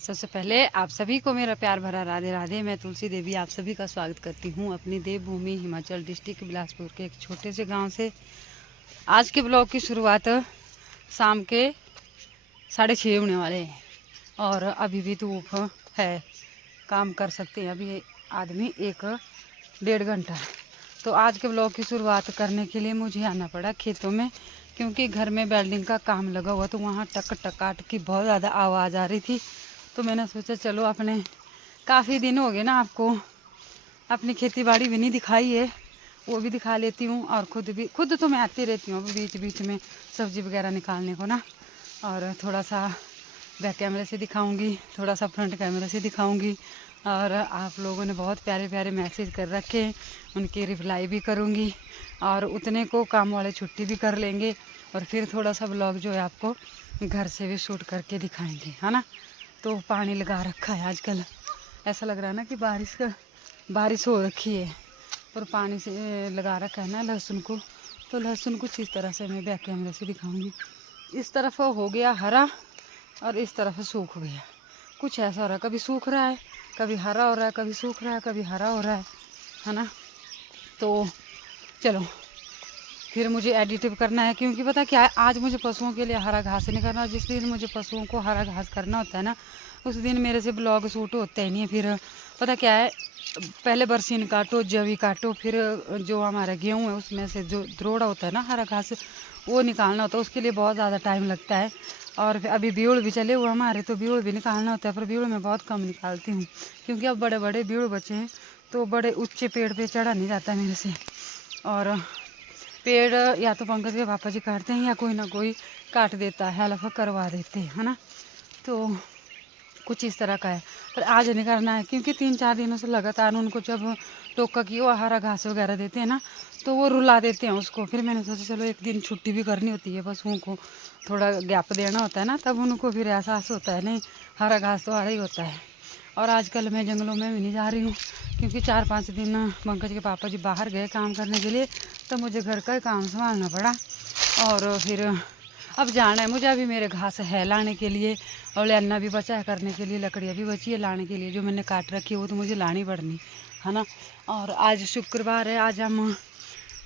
सबसे पहले आप सभी को मेरा प्यार भरा राधे राधे। मैं तुलसी देवी आप सभी का स्वागत करती हूँ अपनी देवभूमि हिमाचल डिस्ट्रिक्ट बिलासपुर के एक छोटे से गांव से। आज के ब्लॉग की शुरुआत शाम के 6:30 होने वाले हैं और अभी भी धूप है, काम कर सकते हैं अभी आदमी 1-1.5 घंटा। तो आज के ब्लॉग की शुरुआत करने के लिए मुझे आना पड़ा खेतों में, क्योंकि घर में वेल्डिंग का काम लगा हुआ तो वहाँ टक टकाट की बहुत ज़्यादा आवाज़ आ रही थी। तो मैंने सोचा चलो अपने काफ़ी दिन हो गए ना आपको अपनी खेती बाड़ी भी नहीं दिखाई है, वो भी दिखा लेती हूँ। और खुद तो मैं आती रहती हूँ बीच बीच में सब्ज़ी वगैरह निकालने को ना, और थोड़ा सा बैक कैमरे से दिखाऊंगी, थोड़ा सा फ्रंट कैमरे से दिखाऊंगी। और आप लोगों ने बहुत प्यारे प्यारे मैसेज कर रखे हैं, उनकी रिप्लाई भी करूँगी और उतने को काम वाले छुट्टी भी कर लेंगे। और फिर थोड़ा सा ब्लॉग जो है आपको घर से भी शूट करके दिखाएंगे, है ना। तो पानी लगा रखा है आजकल, ऐसा लग रहा है ना कि बारिश हो रखी है। और पानी से लगा रखा है ना लहसुन को, तो लहसुन कुछ इस तरह से मैं बैक कैमरे से दिखाऊंगी। इस तरफ हो गया हरा और इस तरफ सूख गया, कुछ ऐसा हो रहा है, कभी सूख रहा है कभी हरा हो रहा है, कभी सूख रहा है कभी हरा हो रहा है ना। तो चलो फिर मुझे एडिट करना है, क्योंकि पता क्या है, आज मुझे पशुओं के लिए हरा घास नहीं करना। जिस दिन मुझे पशुओं को हरा घास करना होता है ना, उस दिन मेरे से ब्लॉग शूट होता ही नहीं है। फिर पता क्या है, पहले बरसीन काटो, जवी काटो, फिर जो हमारा गेहूँ है उसमें से जो द्रोड़ा होता है ना हरा घास, वो निकालना होता है, उसके लिए बहुत ज़्यादा टाइम लगता है। और अभी बीड़ भी चले हुए हमारे, तो बीड़ भी निकालना होता है, पर बीड़ में बहुत कम निकालती हूँ, क्योंकि अब बड़े बड़े बीड़ बचे हैं तो बड़े ऊँचे पेड़ पर चढ़ा नहीं जाता मेरे से। और पेड़ या तो पंकज के पापा जी काटते हैं या कोई ना कोई काट देता है, हेल्प करवा देते हैं, है ना। तो कुछ इस तरह का है, पर आज नहीं करना है, क्योंकि 3-4 दिनों से लगातार उनको जब टोका की वो हरा घास वगैरह देते हैं ना, तो वो रुला देते हैं उसको। फिर मैंने सोचा चलो एक दिन छुट्टी भी करनी होती है, पशुओं को थोड़ा गैप देना होता है ना, तब उनको फिर एहसास होता है नहीं हरा घास तो हरा ही होता है। और आजकल मैं जंगलों में भी नहीं जा रही हूँ, क्योंकि 4-5 दिन पंकज के पापा जी बाहर गए काम करने के लिए, तो मुझे घर का ही काम संभालना पड़ा। और फिर अब जाना है मुझे, अभी मेरे घास है लाने के लिए, और लेना भी बचा है करने के लिए, लकड़ियाँ भी बची है लाने के लिए, जो मैंने काट रखी है वो तो मुझे लानी पड़नी है ना। और आज शुक्रवार है, आज हम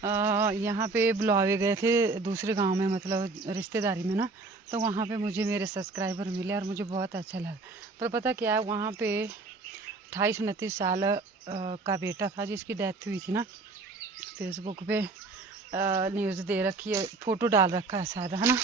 यहाँ पे बुलावे गए थे दूसरे गांव में, मतलब रिश्तेदारी में ना। तो वहाँ पे मुझे मेरे सब्सक्राइबर मिले और मुझे बहुत अच्छा लगा। पर पता क्या है, वहाँ पे 28-29 साल का बेटा था जिसकी डेथ हुई थी ना, फेसबुक पे न्यूज़ दे रखी है, फ़ोटो डाल रखा है शायद, है ना।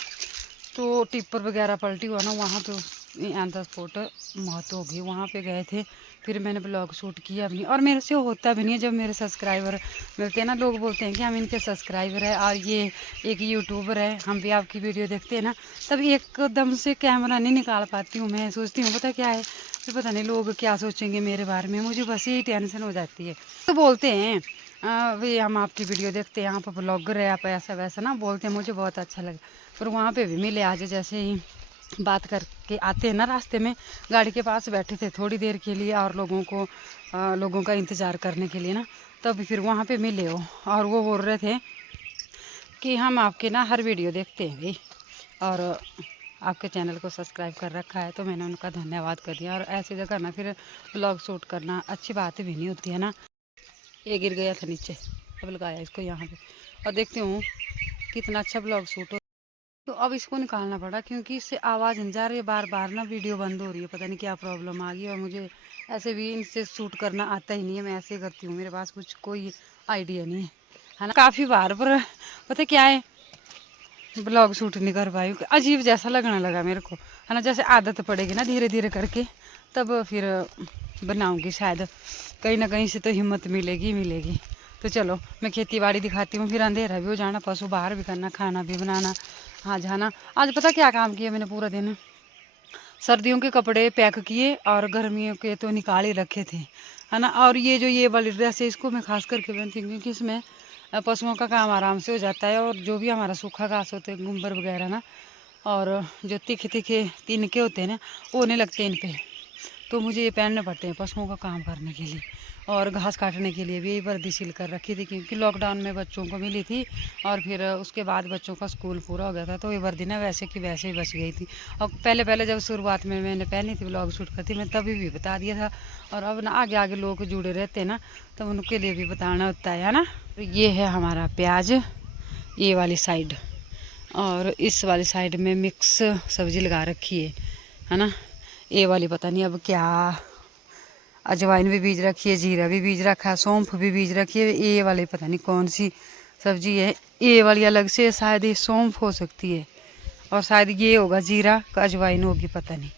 तो टिप्पर वगैरह पलटी हुआ ना, वहाँ पे ऑन द स्पॉट मौत हो गई। वहाँ पे गए थे, फिर मैंने ब्लॉग शूट किया भी नहीं, और मेरे से होता भी नहीं है जब मेरे सब्सक्राइबर मिलते हैं ना। लोग बोलते हैं कि हम इनके सब्सक्राइबर है और ये एक यूट्यूबर है, हम भी आपकी वीडियो देखते हैं ना, तब एकदम से कैमरा नहीं निकाल पाती हूँ। मैं सोचती हूँ पता क्या है, फिर पता नहीं लोग क्या सोचेंगे मेरे बारे में, मुझे बस यही टेंशन हो जाती है। तो बोलते हैं भाई हम आपकी वीडियो देखते हैं, आप ब्लॉगर है, आप ऐसा वैसा ना बोलते हैं, मुझे बहुत अच्छा लगा। पर वहाँ पे भी मिले आज, जैसे ही बात करके आते हैं ना रास्ते में, गाड़ी के पास बैठे थे थोड़ी देर के लिए और लोगों का इंतज़ार करने के लिए ना, तब फिर वहाँ पे मिले हो। और वो बोल रहे थे कि हम आपके ना हर वीडियो देखते हैं भाई, और आपके चैनल को सब्सक्राइब कर रखा है। तो मैंने उनका धन्यवाद कर दिया। और ऐसी जगह ना फिर ब्लॉग शूट करना अच्छी बात भी नहीं होती है ना। ये गिर गया था नीचे, अब लगाया इसको यहाँ पे, और देखती हूँ कितना अच्छा ब्लॉग शूट हो। तो अब इसको निकालना पड़ा, क्योंकि इससे आवाज़ नहीं जा रही है, बार बार ना वीडियो बंद हो रही है, पता नहीं क्या प्रॉब्लम आ गई। और मुझे ऐसे भी इनसे शूट करना आता ही नहीं है, मैं ऐसे ही करती हूँ, मेरे पास कुछ कोई आइडिया नहीं है ना। काफ़ी बार, पर पता क्या है, ब्लॉग शूट नहीं कर पाई, अजीब जैसा लगने लगा मेरे को, है ना। जैसे आदत पड़ेगी ना धीरे धीरे करके, तब फिर बनाऊंगी शायद, कहीं ना कहीं से तो हिम्मत मिलेगी। तो चलो मैं खेती बाड़ी दिखाती हूँ, फिर अंधेरा भी हो जाना, पशु बाहर भी करना, खाना भी बनाना, हाँ जाना। आज पता क्या काम किया मैंने पूरा दिन, सर्दियों के कपड़े पैक किए और गर्मियों के तो निकाल ही रखे थे, है ना। और ये वाली ड्रेस है, इसको मैं खास करके पहनती हूँ, क्योंकि इसमें पशुओं का काम आराम से हो जाता है। और जो भी हमारा सूखा घास होते हैं, गुम्बर वगैरह ना, और जो तीखे तीखे तिनके होते हैं ना, वो नहीं लगते इन पे। तो मुझे ये पहनने पड़ते हैं पशुओं का काम करने के लिए। और घास काटने के लिए भी यही वर्दी सिल कर रखी थी, क्योंकि लॉकडाउन में बच्चों को मिली थी और फिर उसके बाद बच्चों का स्कूल पूरा हो गया था, तो ये वर्दी ना वैसे की वैसे ही बच गई थी। और पहले जब शुरुआत में मैंने पहनी थी ब्लॉग शूट करती, मैं तभी भी बता दिया था। और अब ना आगे आगे लोग जुड़े रहते हैं ना, तो उनके लिए भी बताना होता है ना। तो ये है हमारा प्याज, ये वाली साइड, और इस वाली साइड में मिक्स सब्जी लगा रखी है ना। ये वाली पता नहीं अब क्या, अजवाइन भी बीज रखी है, जीरा भी बीज रखा है, सौंफ भी बीज रखी है। ये वाली पता नहीं कौन सी सब्जी है, ये वाली अलग से, शायद ये सौंफ हो सकती है, और शायद ये होगा जीरा का, अजवाइन होगी पता नहीं,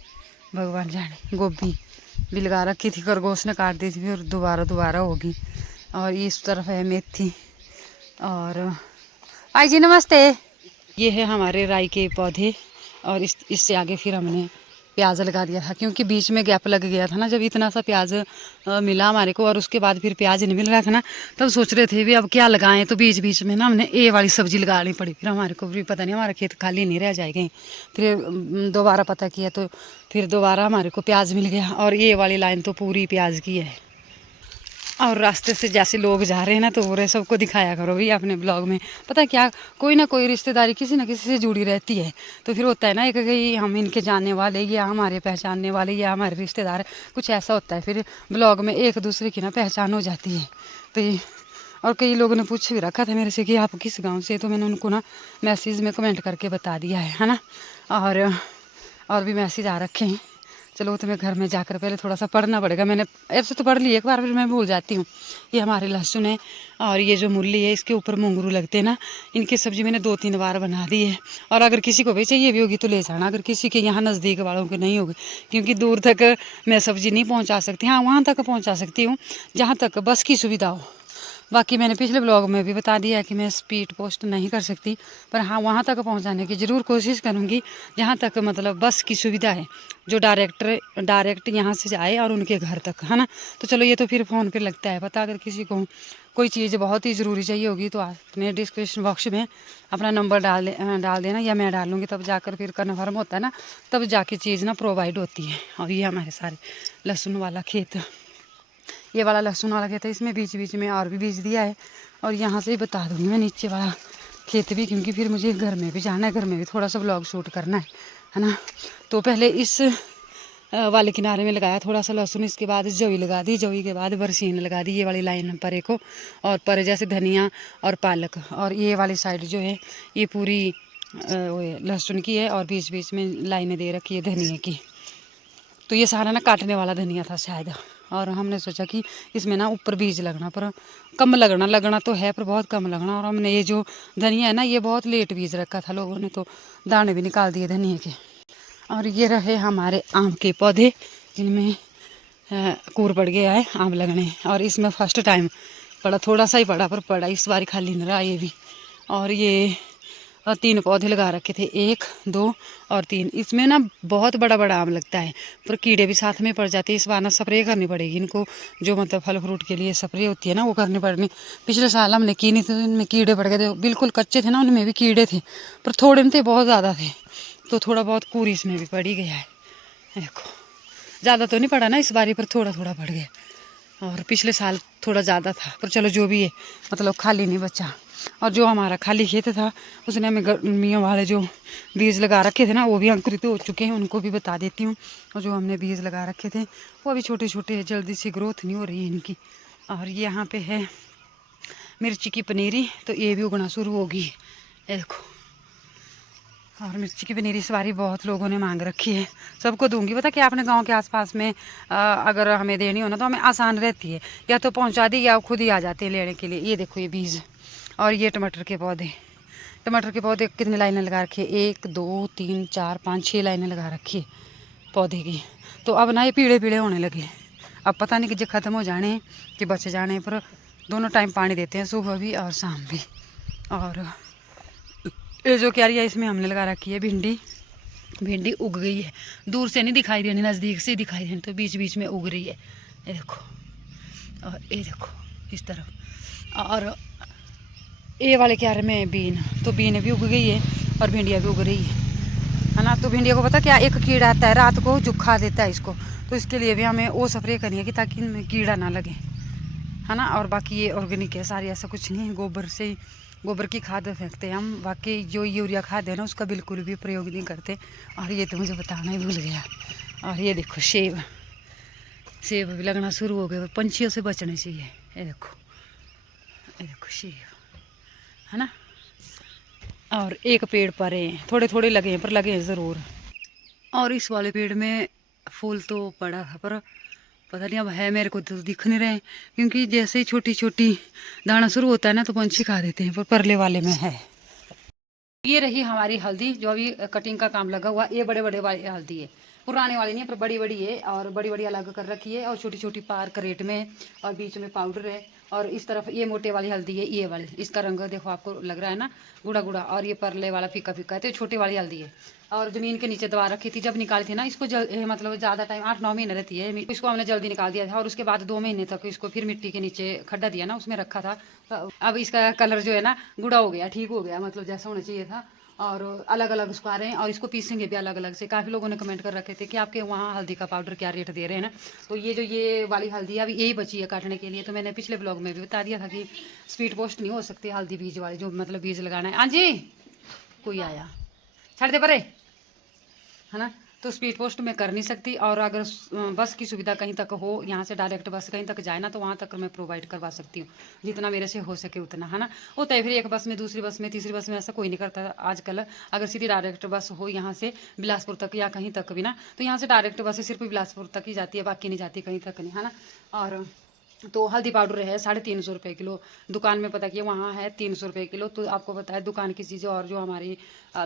भगवान जाने। गोभी भी लगा रखी थी, खरगोश ने काट दी थी, फिर दोबारा होगी। और इस तरफ है मेथी। और आई जी नमस्ते। ये है हमारे राई के पौधे, और इससे आगे फिर हमने प्याज लगा दिया था, क्योंकि बीच में गैप लग गया था ना, जब इतना सा प्याज मिला हमारे को और उसके बाद फिर प्याज नहीं मिल रहा था ना, तब सोच रहे थे भी अब क्या लगाएं। तो बीच बीच में ना हमने ये वाली सब्जी लगानी पड़ी, फिर हमारे को भी पता नहीं हमारा खेत खाली नहीं रह जाएगा। फिर दोबारा पता किया तो फिर दोबारा हमारे को प्याज मिल गया, और ये वाली लाइन तो पूरी प्याज की है। और रास्ते से जैसे लोग जा रहे हैं ना, तो वो सबको दिखाया करो भी अपने ब्लॉग में। पता है क्या, कोई ना कोई रिश्तेदारी किसी न किसी से जुड़ी रहती है, तो फिर होता है ना एक कि हम इनके जानने वाले या हमारे पहचानने वाले या हमारे रिश्तेदार, कुछ ऐसा होता है। फिर ब्लॉग में एक दूसरे की ना पहचान हो जाती है। तो और कई लोगों ने पूछ भी रखा था मेरे से कि आप किस गाँव से, तो मैंने उनको ना मैसेज में कमेंट करके बता दिया है ना। और भी मैसेज आ रखे हैं। चलो तो मैं घर में जाकर पहले थोड़ा सा पढ़ना पड़ेगा। मैंने ऐसे तो पढ़ ली एक बार, फिर मैं भूल जाती हूँ। ये हमारे लहसुन है, और ये जो मूली है इसके ऊपर मुंगरू लगते हैं ना, इनकी सब्जी मैंने 2-3 बार बना दी है। और अगर किसी को भी चाहिए भी होगी तो ले जाना, अगर किसी के यहाँ नज़दीक वालों के नहीं होगी, क्योंकि दूर तक मैं सब्जी नहीं पहुँचा सकती। हाँ, वहाँ तक पहुँचा सकती हूँ जहाँ तक बस की सुविधा हो। बाकी मैंने पिछले ब्लॉग में भी बता दिया है कि मैं स्पीड पोस्ट नहीं कर सकती, पर हाँ वहाँ तक पहुँचाने की ज़रूर कोशिश करूँगी जहाँ तक मतलब बस की सुविधा है, जो डायरेक्ट यहाँ से जाए और उनके घर तक, है ना। तो चलो ये तो फिर फ़ोन पे लगता है पता। अगर किसी को कोई चीज़ बहुत ही ज़रूरी चाहिए होगी तो अपने डिस्क्रिप्शन बॉक्स में अपना नंबर डाल देना, या मैं डाल लूँगी, तब जाकर फिर कन्फर्म होता है ना, तब जाके चीज़ ना प्रोवाइड होती है। और ये हमारे सारे लहसुन वाला खेत, ये वाला लहसुन वाला खेत है, इसमें बीच बीच में और भी बीज दिया है। और यहाँ से ही बता दूँगी मैं नीचे वाला खेत भी, क्योंकि फिर मुझे घर में भी जाना है, घर में भी थोड़ा सा ब्लॉग शूट करना है ना। तो पहले इस वाले किनारे में लगाया थोड़ा सा लहसुन, इसके बाद जवी लगा दी, जवी के बाद बरसीन लगा दी, ये वाली लाइन पर को, और पर जैसे धनिया और पालक। और ये वाली साइड जो है ये पूरी लहसुन की है, और बीच बीच में लाइनें दे रखी है धनिया की। तो ये सारा ना काटने वाला धनिया था शायद, और हमने सोचा कि इसमें ना ऊपर बीज लगना, पर कम लगना तो है, पर बहुत कम लगना। और हमने ये जो धनिया है ना, ये बहुत लेट बीज रखा था लोगों ने, तो दाने भी निकाल दिए धनिया के। और ये रहे हमारे आम के पौधे, जिनमें कूर पड़ गया है आम लगने। और इसमें फर्स्ट टाइम पड़ा, थोड़ा सा ही पड़ा, पर पड़ा इस बार खाली नहीं रहा ये भी। और ये 3 पौधे लगा रखे थे, 1, 2 और 3। इसमें ना बहुत बड़ा बड़ा आम लगता है, पर कीड़े भी साथ में पड़ जाते हैं। इस बार ना स्प्रे करनी पड़ेगी इनको, जो मतलब फल फ्रूट के लिए स्प्रे होती है ना, वो करनी पड़नी। पिछले साल हमने की नहीं थी, तो इनमें कीड़े पड़ गए थे, बिल्कुल कच्चे थे ना, उनमें भी कीड़े थे, पर थोड़े में थे, बहुत ज़्यादा थे, तो थोड़ा बहुत कूरी इसमें भी पड़ी गया है। देखो ज़्यादा तो नहीं पड़ा ना इस बारी, पर थोड़ा थोड़ा पड़ गया। और पिछले साल थोड़ा ज़्यादा था, पर चलो जो भी है, मतलब खाली नहीं बचा। और जो हमारा खाली खेत था, उसने हमें गर्मियों वाले जो बीज लगा रखे थे ना, वो भी अंकुरित हो चुके हैं, उनको भी बता देती हूँ। और जो हमने बीज लगा रखे थे वो अभी छोटे छोटे हैं, जल्दी से ग्रोथ नहीं हो रही है इनकी। और ये यहाँ पे है मिर्ची की पनीरी, तो ये भी उगना शुरू होगी, देखो। और मिर्ची की पनीरी इस बारी बहुत लोगों ने मांग रखी है, सबको दूंगी। पता क्या, अपने गांव के आसपास में अगर हमें देनी हो ना, तो हमें आसान रहती है, या तो पहुंचा दी या खुद ही आ जाते हैं लेने के लिए। ये देखो ये बीज। और ये टमाटर के पौधे कितनी लाइनें लगा रखी है, 1, 2, 3, 4, 5, 6 लाइनें लगा रखी है पौधे की। तो अब ना ये पीले पीले होने लगे, अब पता नहीं कि जो ख़त्म हो जाने कि बच जाने, पर दोनों टाइम पानी देते हैं, सुबह भी और शाम भी। और ये जो क्यारी है इसमें हमने लगा रखी है भिंडी उग गई है, दूर से नहीं दिखाई देनी, नज़दीक से दिखाई देनी, तो बीच बीच में उग रही है, ये देखो। और ये देखो इस तरफ। और ये वाले क्यारे में बीन भी उग गई है, और भिंडियाँ भी उग रही है है ना। तो भिंडियों को पता क्या, एक कीड़ा आता है रात को जो खा देता है इसको, तो इसके लिए भी हमें वो स्प्रे करनी है कि ताकि इनमें कीड़ा ना लगे, है ना। और बाकी ये ऑर्गेनिक है सारी, ऐसा कुछ नहीं है, गोबर से ही, गोबर की खाद फेंकते हैं हम। बाकी जो यूरिया खाद है ना उसका बिल्कुल भी प्रयोग नहीं करते। और ये तो मुझे बताना ही भूल गया। और ये देखो सेब, सेब भी लगना शुरू हो गए, पर पंछियों से बचने चाहिए। ये देखो, ये देखो सेब, है ना। और एक पेड़ पर है, थोड़े थोड़े लगे हैं पर लगे हैं ज़रूर। और इस वाले पेड़ में फूल तो पड़ा था पर पता नहीं अब है, मेरे को तो दिख नहीं रहे, क्योंकि जैसे ही छोटी छोटी दाना शुरू होता है ना तो पंछी खा देते हैं, पर परले वाले में है। ये रही हमारी हल्दी जो अभी कटिंग का काम लगा हुआ। ये बड़े बड़े वाली हल्दी है, पुराने वाली नहीं है पर बड़ी बड़ी है, और बड़ी बड़ी अलग कर रखी है, और छोटी छोटी पार करेट में, और बीच में पाउडर है। और इस तरफ ये मोटे वाली हल्दी है, ये वाली, इसका रंग देखो आपको लग रहा है ना गुड़ा गुड़ा, और ये परले वाला फीका फीका है, तो ये छोटी वाली हल्दी है। और ज़मीन के नीचे दबा रखी थी, जब निकाली थी ना इसको मतलब ज़्यादा टाइम 8-9 महीने रहती है, इसको हमने जल्दी निकाल दिया था। और उसके बाद 2 महीने तक इसको फिर मिट्टी के नीचे खड्डा दिया ना, उसमें रखा था। तो अब इसका कलर जो है ना गुड़ा हो गया, ठीक हो गया, मतलब जैसा होना चाहिए था। और अलग अलग उसको आ रहे हैं, और इसको पीसेंगे भी अलग अलग से। काफ़ी लोगों ने कमेंट कर रखे थे कि आपके वहाँ हल्दी का पाउडर क्या रेट दे रहे हैं ना। तो ये जो ये वाली हल्दी है अभी यही बची है काटने के लिए, तो मैंने पिछले ब्लॉग में भी बता दिया था कि स्पीड पोस्ट नहीं हो सकती हल्दी बीज वाली, जो मतलब बीज लगाना है। हाँ जी, कोई आया, छड़ दे परे, है ना। तो स्पीड पोस्ट में कर नहीं सकती, और अगर बस की सुविधा कहीं तक हो, यहाँ से डायरेक्ट बस कहीं तक जाए ना, तो वहाँ तक मैं प्रोवाइड करवा सकती हूँ, जितना मेरे से हो सके उतना, है ना। होता है फिर एक बस में, दूसरी बस में, तीसरी बस में, ऐसा कोई नहीं करता आजकल। अगर सीधी डायरेक्ट बस हो यहाँ से बिलासपुर तक या कहीं तक भी ना, तो यहाँ से डायरेक्ट बस सिर्फ बिलासपुर तक ही जाती है, बाकी नहीं जाती कहीं तक नहीं, है ना। और तो हल्दी पाउडर है 350 रुपये किलो, दुकान में पता किया वहाँ है 300 रुपये किलो। तो आपको पता है दुकान की चीज़ें और जो हमारी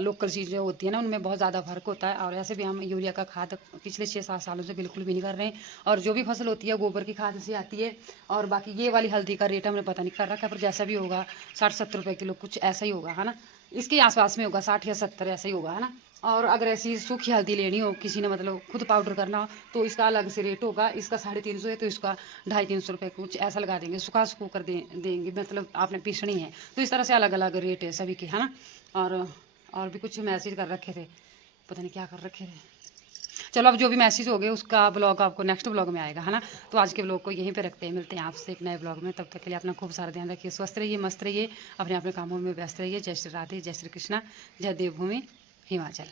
लोकल चीज़ें होती है ना, उनमें बहुत ज़्यादा फर्क होता है। और ऐसे भी हम यूरिया का खाद पिछले 6-7 सालों से बिल्कुल भी नहीं कर रहे हैं, और जो भी फसल होती है गोबर की खाद से आती है। और बाकी ये वाली हल्दी का रेट हमने पता नहीं कर रखा है, पर जैसा भी होगा 60-70 रुपये किलो कुछ ऐसा ही होगा, है ना। इसके आसपास में होगा, 60 या 70 ऐसा ही होगा, है ना। और अगर ऐसी सूखी हल्दी लेनी हो किसी ने, मतलब खुद पाउडर करना हो, तो इसका अलग से रेट होगा। इसका 350 है तो इसका 250-300 रुपये कुछ ऐसा लगा देंगे, सुखा सुखू कर देंगे, मतलब आपने पीसनी है तो इस तरह से अलग अलग रेट है सभी के, है ना। और भी कुछ मैसेज कर रखे थे, पता नहीं क्या कर रखे थे। चलो अब जो भी मैसेज हो गए उसका ब्लॉग आपको नेक्स्ट ब्लॉग में आएगा, है ना। तो आज के ब्लॉग को यहीं पे रखते हैं, मिलते हैं आपसे एक नए ब्लॉग में। तब तक के लिए अपना खूब सारा ध्यान रखिए, स्वस्थ रहिए, मस्त रहिए, अपने अपने कामों में व्यस्त रहिए। जय श्री राधे, जय श्री कृष्णा, जय देवभूमि हिमाचल।